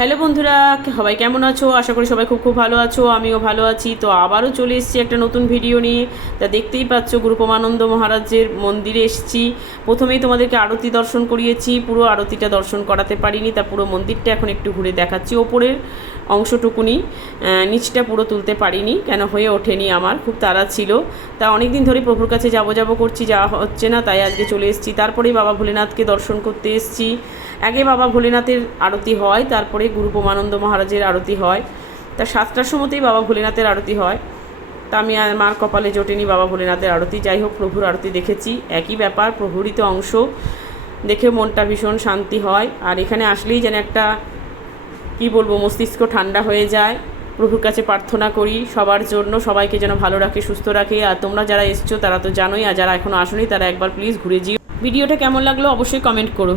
Hello বন্ধুরা, সবাই কেমন আছো? আশা করি সবাই খুব ভালো আছো, আমিও ভালো আছি। তো আবারও চলে এসেছি একটা নতুন ভিডিও নিয়ে। তা দেখতেই পাচ্ছ গুরুপমানন্দ মহারাজের মন্দিরে এসেছি। প্রথমেই তোমাদেরকে আরতি দর্শন করিয়েছি, পুরো আরতিটা দর্শন করাতে পারিনি। তা পুরো মন্দিরটা এখন একটু ঘুরে দেখাচ্ছি। ওপরের অংশটুকুনি, নিচটা পুরো তুলতে পারিনি, কেন হয়ে ওঠেনি, আমার খুব তাড়া ছিল। তা অনেক দিন ধরে প্রভুর কাছে যাবো করছি, যাওয়া হচ্ছে না, তাই আজকে চলে এসেছি। তারপরেই বাবা ভোলেনাথকে দর্শন করতে এসেছি। আগে বাবা ভোলেনাথের আরতি হয়, তারপরে গুরুপমানন্দ মহারাজের আরতি হয়। তা 7টার সময়তেই বাবা ভোলেনাথের আরতি হয়। তা আমি আমার কপালে জোটেনি বাবা ভোলেনাথের আরতি। যাই হোক, প্রভুর আরতি দেখেছি, একই ব্যাপার, প্রভুরই তো অংশ, দেখে মনটা ভীষণ শান্তি হয়। আর এখানে আসলেই যেন একটা কি বলবো, মস্তিষ্ক ঠান্ডা হয়ে যায়। প্রভুর কাছে প্রার্থনা করি সবার জন্য, সবাইকে যেন ভালো রাখে, সুস্থ রাখে। আর তোমরা যারা এসছো তারা তো জানোই, আর যারা এখনও আসোনি তারা একবার প্লিজ ঘুরে যেও। ভিডিওটা কেমন লাগলো অবশ্যই কমেন্ট করো।